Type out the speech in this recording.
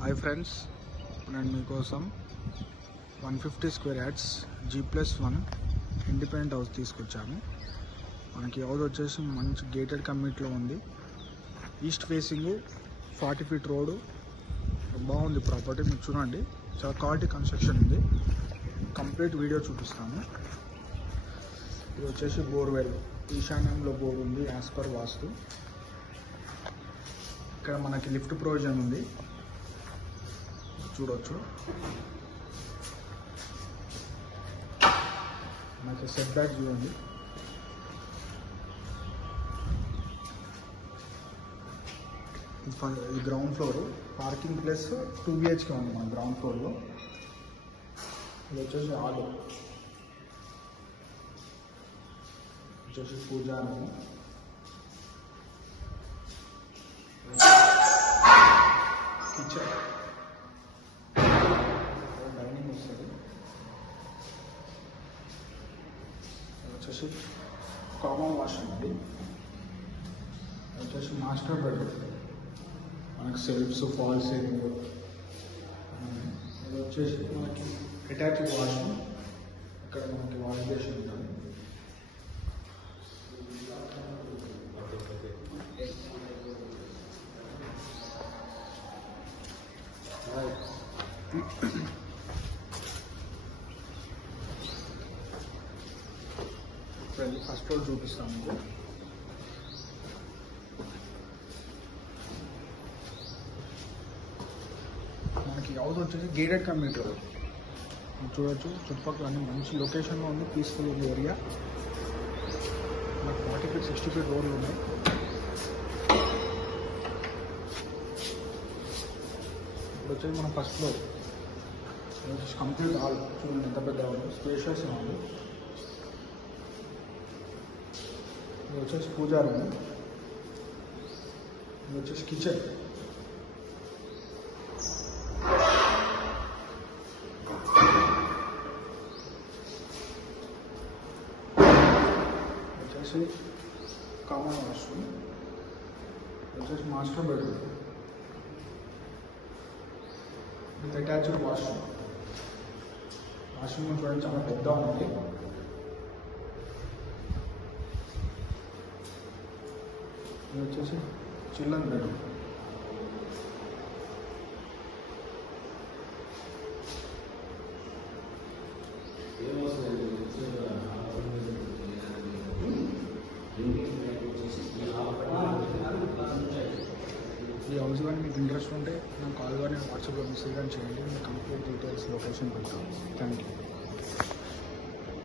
Hi friends, నేను మీకోసం 150 square yards G+1 independent house తీసుకొచ్చాము. మనకి హౌస్ వచ్చేసి మంచి గేటెడ్ కమ్యూనిటీలో ఉంది. ఈస్ట్ ఫేసింగ్ 40 ఫీట్ రోడ్, బాగుంది ప్రాపర్టీ. మీరు చూడండి, చాలా క్వాలిటీ కన్స్ట్రక్షన్ ఉంది. కంప్లీట్ వీడియో చూపిస్తాను. ఇది వచ్చేసి బోర్వెల్, ఈశాన్యంలో బోర్ ఉంది యాజ్ పర్ వాస్తు. ఇక్కడ మనకి లిఫ్ట్ ప్రొవిజన్ ఉంది, చూడవచ్చు. మనకి సెట్ బ్యాక్ చూడండి. ఇది ground floor, parking plus 2 BHK ఉంది మన గ్రౌండ్ ఫ్లోర్లో. ఇది వచ్చేసి హాల్, వచ్చేసి పూజా రూమ్, కిచెన్, డైనింగ్ వస్తుంది. వచ్చేసి కామన్ వాష్రూమ్ ఉంది. వచ్చేసి మాస్టర్ బెడ్రూమ్, మనకి సెల్ఫ్స్, ఫాల్ సీలింగ్. ఇది వచ్చేసి మనకి అటాచ్డ్ వాష్రూమ్. ఇక్కడ మనకి వాష్ బేసిన్ ఉంటుంది. ఫస్ట్ ఫ్లోర్ చూపిస్తాను మీకు. మనకి హౌస్ వచ్చేసి గేటెడ్ కమ్యూనిటీ రోడ్ చూడవచ్చు. చుట్టుపక్కల అన్ని మంచి లొకేషన్లో ఉంది, పీస్ఫుల్ ఉంది ఏరియా. మనకి 40 ఫీట్ 60 ఫీట్ రోడ్లు ఉన్నాయి. ఇప్పుడు వచ్చేసి మన ఫస్ట్ ఫ్లోర్ కంప్లీట్ హాల్ చూడండి, ఎంత పెద్ద హాల్, స్పేషియస్ హాల్. ఇది వచ్చేసి పూజా రూమ్. ఇది వచ్చేసి కిచెన్. వచ్చేసి కామన్ వాష్రూమ్. వచ్చేసి master bedroom with attached washroom. Washroom చూడండి, చాలా పెద్ద ఉంది. ఇది వచ్చేసి చిల్డ్రన్ బెడ్రూమ్. ఈ హౌస్ కానీ మీకు ఇంట్రెస్ట్ ఉంటే నాకు కాల్ కానీ వాట్సాప్లో మెసేజ్ కానీ చేయండి. మీకు కంప్లీట్ డీటెయిల్స్, లొకేషన్ పెడతాను. Thank you.